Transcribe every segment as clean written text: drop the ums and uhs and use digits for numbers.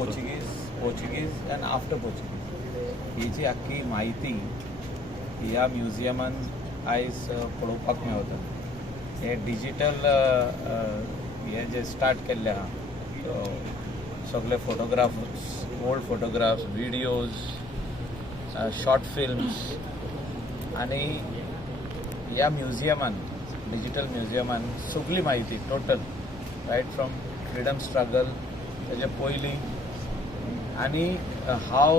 Portuguese and after Portuguese ही जी आख्खी माहिती ह्या म्युझियमान आयज पळोवपाक मेळटा. हे डिजिटल हे जे स्टार्ट केल्ले आहा सगळे photographs, old photographs, videos, short films आणि ह्या म्युझियमान डिजिटल म्युझियमान सगळी माहिती total right from freedom struggle तेजे पयलीं आणि how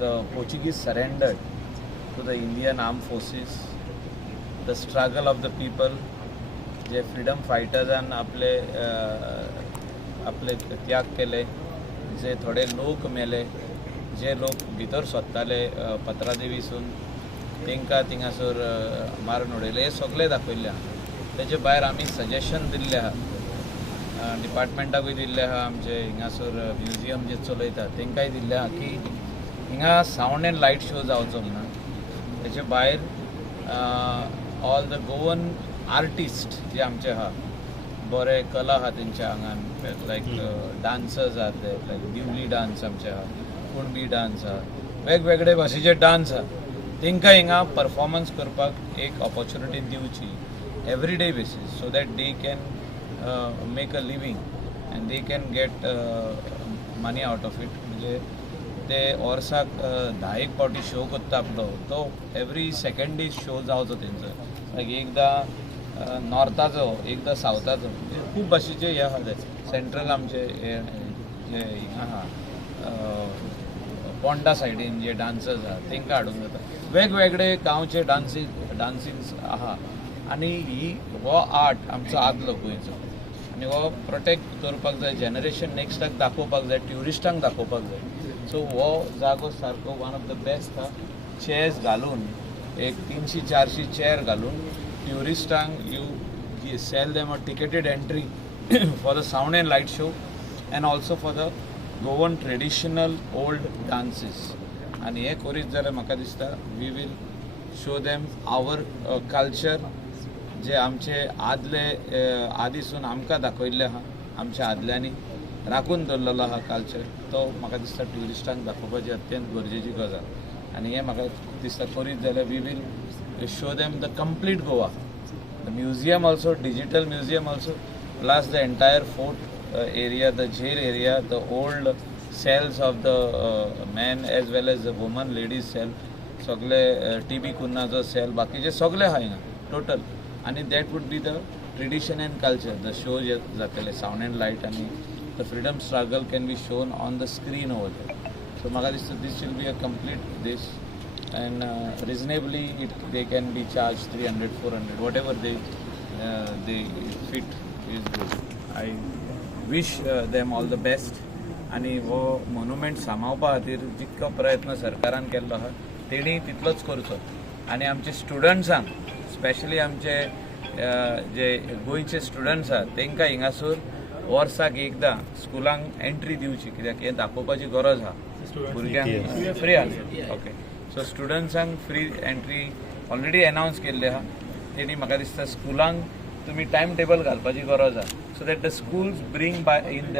the Portuguese surrendered to the Indian arm forces, the struggle of the people जे फ्रीडम फायटर्सान आपले त्याग केले, जे थोडे लोक मेले, जे लोक भितर सोदताले पत्रादेवीसून तांकां थिंगासर मारून उडयले, हे सगळे दाखयल्ले आहा. तेजे भायर आमी सजेशन दिल्ले आहा, डिपार्टमेंटाकूय दिल्ले आहा, आमचे हिंगासर म्युझियम जे चलयता तांकांय दिल्ले आहा की हिंगा सावंड एंड लायट शो जावचो म्हणून. तेजे भायर ऑल द गोवन आर्टिस्ट जे आमचे आहा, बरे कला आहा तेंच्या हांगान, लायक डान्सर्स आहा ते, लायक दिवली डान्स आमचे आहा, कुणबी डान्स आहा, वेगवेगळे भाशेचे डान्स आहा, तांकां हिंगा परफॉर्मन्स करपाक एक ऑपॉर्च्युनिटी दिवची everyday basis, so that they can make a living and they can get money out of it. म्हणजे ते वर्साक 10 पावटी शो करता आपलो, तो एवरी सेकंड डे शो जावचो तेंचो, लायक एकदां नॉर्थाचो, एकदां सावथाचो, म्हणजे खूब भाशेचे हे आहा ते. सेंट्रल आमचे हे जे हिंगा आहा पोंडा सायडीन जे डान्सर्स आहा तांकां हाडूंक जाता, वेगवेगळे गांवचे डान्सिंग्स आहा. आनी हो आर्ट आमचो आदलो गोंयचो आनी हो प्रोटेक्ट करपाक जाय, जनरेशन नेक्स्टाक दाखोवपाक जाय, ट्युरिस्टांक दाखोवपाक जाय. सो हो जागो सारको वन ऑफ द बेस्ट आहा. चेअर्स घालून एक 300-400 चेअर घालून ट्युरिस्टांक you sell them a ticketed entry for the sound and light show and also for the Goan traditional old dances. आनी हे करीत जाल्यार म्हाका दिसता we will show them our culture जे आमचे आदले आदीसून आमकां दाखयल्ले आहा, आमच्या आदल्यांनी राखून दवरलेलो आहा कल्चर, तो म्हाका दिसता ट्युरिस्टांक दाखोवपाची अत्यंत गरजेची गजाल. आनी हे म्हाका दिसता करीत जाल्यार we will show them the complete Goa, the museum also, digital museum also, plus the entire fort area, the jail area, the old cells of the men as well as the women, ladies cell, सगळे TB कुन्नाचो cell, बाकीचे सगळे आहा हिंगा total. आनी that would be the tradition and culture, the show जे जातले sound and light आनी the freedom struggle can be shown on the screen over there. So म्हाका दिसता this will be a complete this and reasonably they can be charge 300-400 whatever they fit is good. I wish them all the best. आणि हो monument सांबाळपा खातीर जितको प्रयत्न सरकारान केल्लो आहा तेणी तितलोच करचो. आनी आमचे स्टुडंट्सांक स्पेशली आमचे जे गोंयचे स्टुडंट्स आहात तांकां हिंगासर वर्साक एकदां स्कुलांक एंट्री दिवची, कित्याक हें दाखोवपाची गरज आहा भुरग्यांक. फ्री आहा, ओके. सो स्टुडंट्सांक फ्री एंट्री ऑलरेडी अनावन्स केल्ली आहा. तेणी म्हाका दिसता स्कुलांक तुम्ही टाइम टेबल घालपाची गरज आहा, so that the schools bring by in the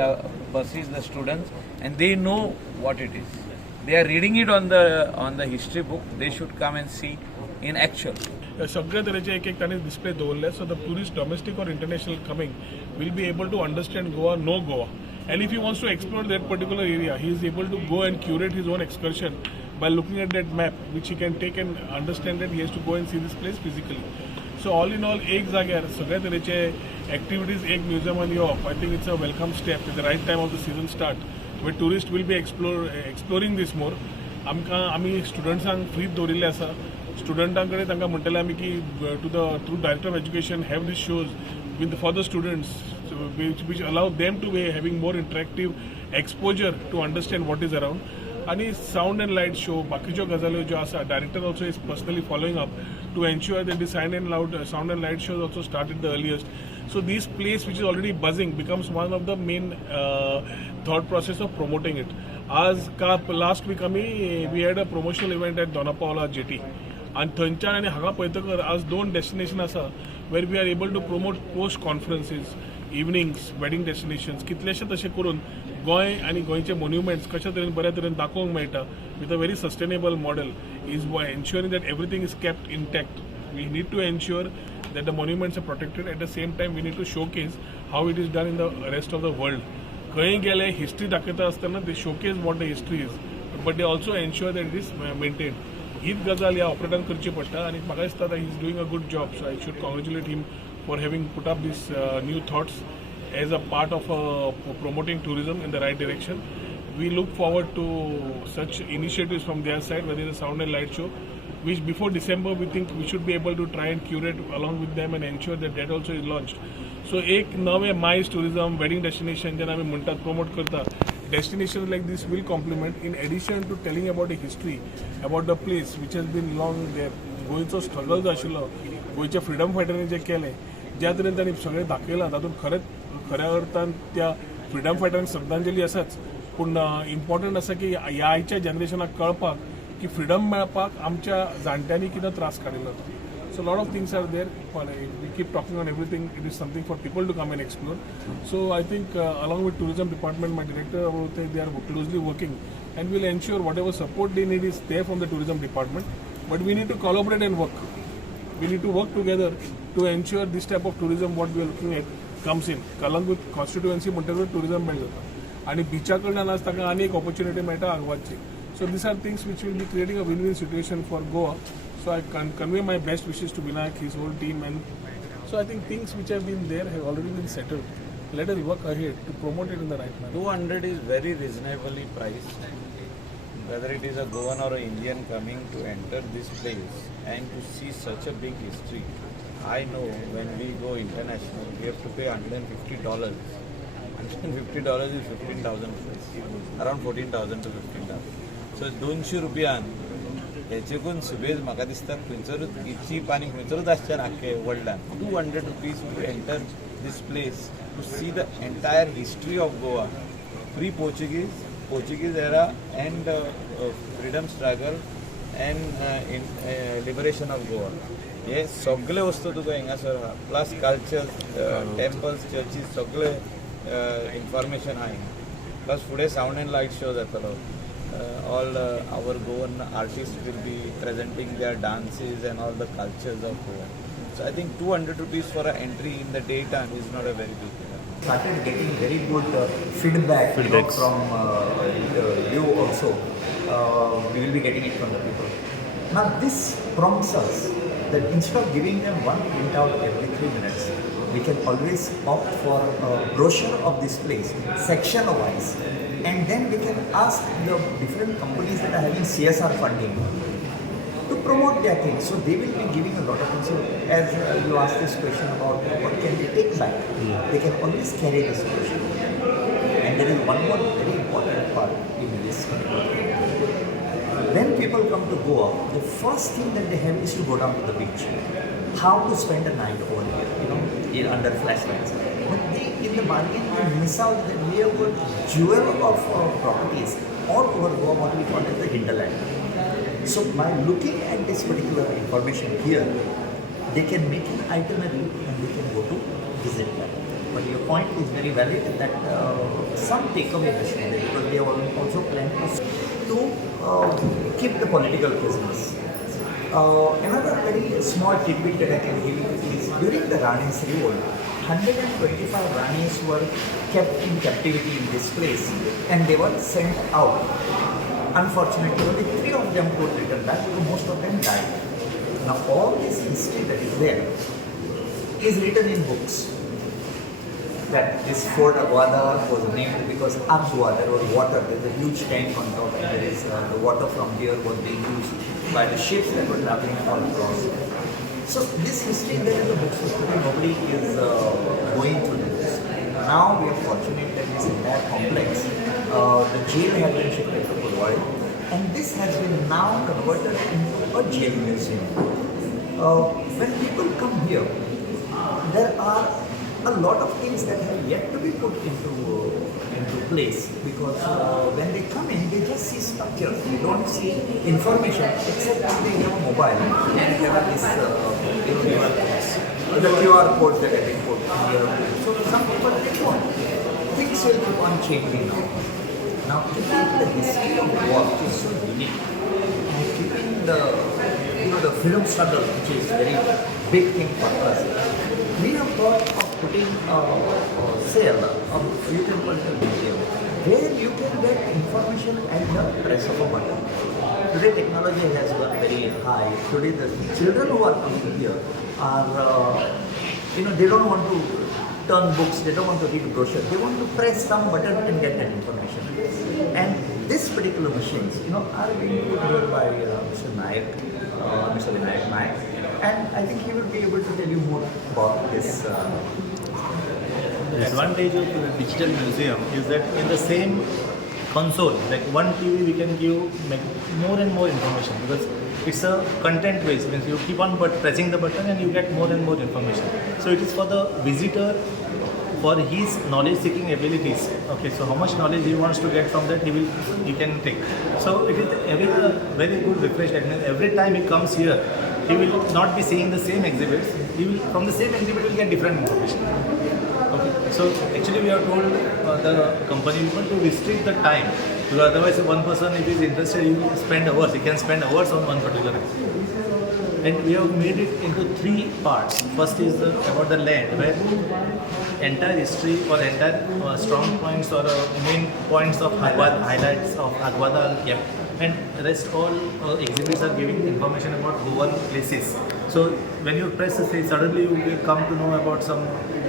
buses the students and they know what it is. They are reading it on the history book, they should come and see in actual. सगळे तरेचे एक तांणी display दवरले, so the tourist domestic or international coming will be able to understand Goa, know Goa. And if he wants to explore that particular area, he is able to go and curate his own excursion by looking at that map, which he can take and understand that he has to go and see this place physically. So all in all, एक जाग्यार सगळ्या तरेचे activities एक म्युझियमान येवप, I think it's a welcome step at the right time of the season start, where tourists will be exploring this more. आमी स्टुडंट्सांक free दवरिल्ले आसा. स्टुडंटां कडेन तांकां म्हणटले आमी की through director of education have these shows for the students which allow them to be having more interactive exposure to understand what is around. And sound and light show, bakicho gazalo jo asa, director also is personally following up to ensure that the sound and light shows also start at the earliest. So this place which is already buzzing becomes one of the main thought process of promoting it. Last week we had a promotional event at Donapaula jetty. And थंयच्यान आनी हांगा पळयतकर आज 2 destination आसा where we are able to promote post conferences, evenings, wedding destinations, कितलेशे तशें करून गोंय आनी गोंयचे मोन्युमेंट्स कशा तरेन बऱ्या तरेन दाखोवंक मेळटा with a very sustainable model is ensuring that everything is kept intact. We need to ensure that the monuments are protected. At the same time, we need to showcase how it is done in the rest of the world. खंय गेले history दाखयता आसतना they showcase what the history is, but they also ensure that it is maintained. हीच गजाल ह्या ऑपरेटरान करची पडटा आनी म्हाका दिसता that he is doing a good job. So I should congratulate him for having put up these new thoughts as a part of promoting tourism in the right direction. We look forward to such initiatives from their side, whether it's a sound and light show, which before December we think we should be able to try and curate along with them and ensure that also is launched. So एक नवे MICE tourism wedding destination जेन्ना आमी म्हणटात promote करता, destinations like this will complement in addition to telling about the history, about the place which has been long there. गोंयचो struggle जो आशिल्लो, गोंयच्या फ्रिडम फायटरांनी जे केलें, ज्या तरेन तांणी सगळें दाखयलां तातूंत खऱ्या अर्थान त्या फ्रिडम फायटरांक श्रद्धांजली आसाच, पूण इम्पॉर्टंट आसा की ह्या आयच्या जनरेशनाक कळपाक की फ्रिडम मेळपाक आमच्या जाणट्यांनी कितें त्रास काडिल्लो. So lot of things are there. We keep talking on everything. It is something for people to come and explore. So I think along with tourism department, my director they are closely working and we'll ensure whatever support they need is there from the tourism department. But we need to collaborate and work. We need to work together to ensure this type of tourism what we are looking at comes in. Along with constituency म्हणटकच tourism मेळ जाता आनी बिचा कडल्यान आज ताका आनी एक ऑपॉर्च्युनिटी मेळटा हांगवाची. So these are things which will be creating a win-win situation for Goa. So I can convey my best wishes to Vinayak, his whole team, and so I think things which have been there have already been settled. Let us work ahead to promote it in the right manner. 200 is very reasonably priced. Whether it is a Goan or an Indian coming to enter this place and to see such a big history, I know when we go international, we have to pay $150. $150 is 15,000, around 14,000 to 15,000. So 200 रुपयान हेचेकून सुबेज म्हाका दिसता खंयसरूच इजिप्त आनी खंयसरूच आसचें आख्खे वर्ल्डान. 200 rupees to enter this place to see the entire history of Goa, Portuguese era and freedom struggle and liberation of Goa. हे सगळे वस्तू तुका हिंगासर आहा. प्लस कल्चर्स, टेम्पल्स, चर्चीस सगळे इन्फॉर्मेशन आहा हिंगा. प्लस फुडें सावंड एंड लायट शो जातलो. All our Goan artists will be presenting their dances and all the cultures of Goa. So I think 200 rupees for an entry in the daytime is not a very big deal. Started getting very good feedback from you also. We will be getting it from the people. Now this prompts us that instead of giving them one printout every 3 minutes, we can always opt for a brochure of this place, section wise. And then we can ask the different companies that are having CSR funding to promote their things. So they will be giving a lot of things. So as you asked this question about what can they take back, they can always carry this question. And there is one more very important part in this. When people come to Goa, the first thing that they have is to go down to the beach. How to spend a night over here, under flashlights. But they, in the bargain, they miss out the real jewel of properties all over Goa, what we call as the hinterland. So by looking at this particular information here, they can make an itinerary and they can go to visit that. But your point is very valid that some takeaway has been there because they have also planned to keep the political prisoners. Another very small tidbit that I can give you is during the Rani's revolt, 125 Ranis were kept in captivity in this place and they were sent out. Unfortunately, only 3 of them could return back because most of them died. Now all this history that is there is written in books. That this Fort Aguada was named because Agua, there was water, there is a huge tank on top and there is the water from here was being used by the ships that were traveling all across. So this history there in the books, nobody is going through the books. Now we are fortunate that this entire complex, the jail has been shifted to Purwai and this has been now converted into a jail museum. When people come here, there are a lot of things that have yet to be put into place because when they come in, they just see structure. They don't see information except that they have a mobile and they have this QR codes. The QR codes that have been put here. So some people they want. things will keep on changing now. Now, keeping the history of Goa, which is so unique, and keeping the the freedom struggle, which is very big thing for us, we have thought of putting sale of you can call it a museum, where you can get information at the press of a button. Today technology has gone very high. Today the children who are coming here are they don't want to turn books, they don't want to read brochure, they want to press some button and get that information. And this particular machines, are being put here by Mr. Nayak, Mr. Vinayak Nayak, and I think he will be able to tell you more about this. The advantage of the digital museum is that in the same console, like one TV, we can give more and more information because it's a content based. Means you keep on pressing the button and you get more and more information. So it is for the visitor, for his knowledge seeking abilities. Okay, so how much knowledge he wants to get from that, he can take. So it is a very good refresh. Every time he comes here, he will not be seeing the same exhibits. He will, from the same exhibit, will get different information. Okay, so actually we have told the company people to restrict the time, because otherwise one person, if he is interested, he will spend hours. He can spend hours on one particular exhibit. And we have made it into 3 parts. First is about the land, where entire history or entire strong points or main points of highlights of Agbada are kept, and rest all exhibits are giving information about Goan places. So when you press the say, suddenly you will come to know about some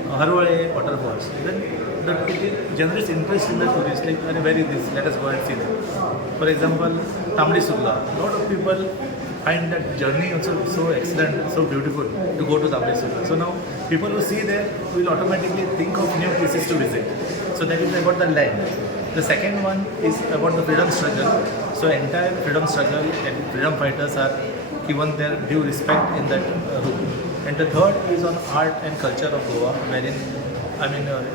Harwale waterfalls. Then it generates interest in the tourists, like where is this? Let us go and see that. For example, Tamli Sugla. A lot of people find that journey also so excellent, so beautiful to go to Tamli Sugla. So now people who see there will automatically think of new places to visit. So that is about the land. The second one is about the freedom struggle. So entire freedom struggle and freedom fighters are given their due respect in that room. And the third is on art and culture of Goa, wherein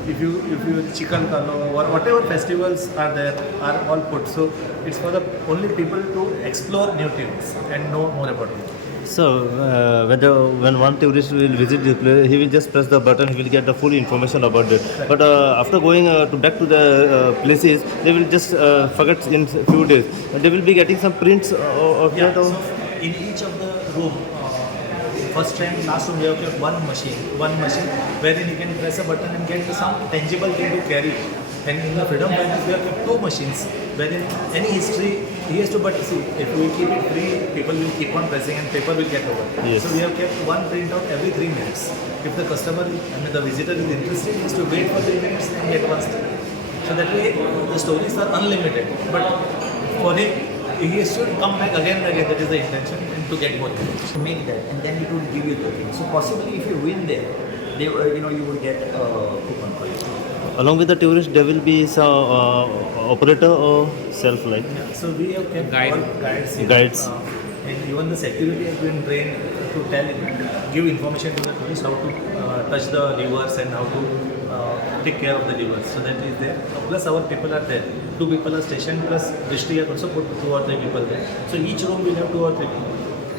if you Chikan Kalo or whatever festivals are there are all put. So it's for the only people to explore new things and know more about it. So when one tourist will visit this place, he will just press the button, he will get the full information about it. But after going back to the places, they will just forget in few days. They will be getting some prints of Yeah, that. so in each of the room, first and last room, we have kept one machine wherein you can press a button and get some tangible thing to carry. And in the freedom fighters, we have kept 2 machines wherein any history he has to, but see, if we keep it free, people will keep on pressing and paper will get over. Yes. So we have kept one printout every 3 minutes. If the customer, the visitor is interested, he has to wait for 3 minutes and get one still. So that way, the stories are unlimited. But for him, he has to come back again and again. That is the intention, and to get more information. To make that, and then it will give you the thing. So possibly if you win there, they you would get a coupon for you. Along with the tourist, there will be some operator or self-like. So we have kept all guides here. Guides. And even the security has been trained to give information to the tourists how to touch the levers and how to take care of the levers. So that is there. Plus our people are there. 2 people are stationed, plus Drishti has also put 2 or 3 people there. So each room will have 2 or 3 people.